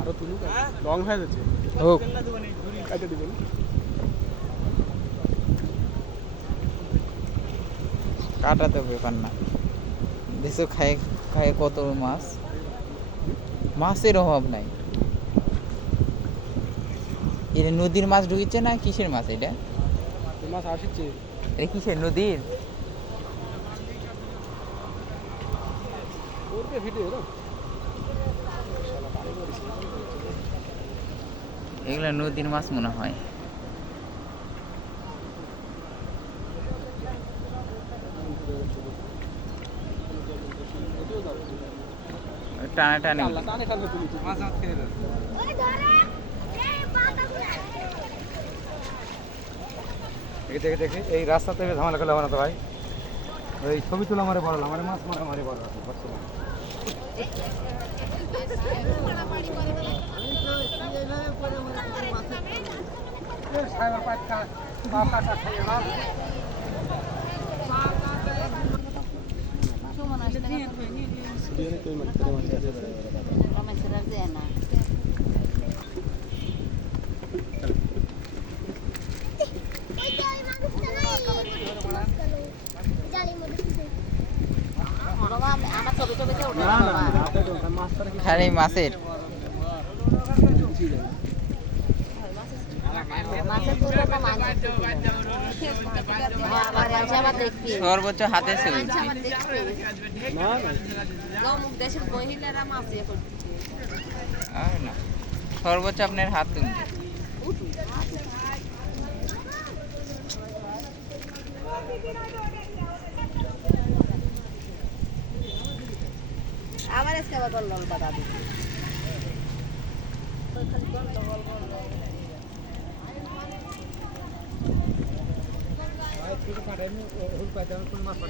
আরো তুলুক, রং হয়ে যাচ্ছে। হোক, কাটে দিবেন। কাটা তো ব্যাপার না। দেশে খায় খায় কত মাছ, মাছের অভাব নাই। এটা নদীর মাছ ঢুকিচ্ছে না কিসের মাছ এটা? মাছ আসছে। এটা কিসের নদীর? এগুলা নদীর মাছ মনে হয়। টানে টানে দেখে দেখে এই রাস্তা থেকে ঝামেলা করলে হবে না তো ভাই। ওই ছবি তোলা মারে বড়, আমার মাছ মারা মারে বড় বর্তমান। খালি মাছের। সর্বোচ্চ হাতে ছবি। না, সর্বোচ্চ আপনার হাত তুলবে। আবার আজকে আবার গন্ডগোল বাধা দিচ্ছে। মাছ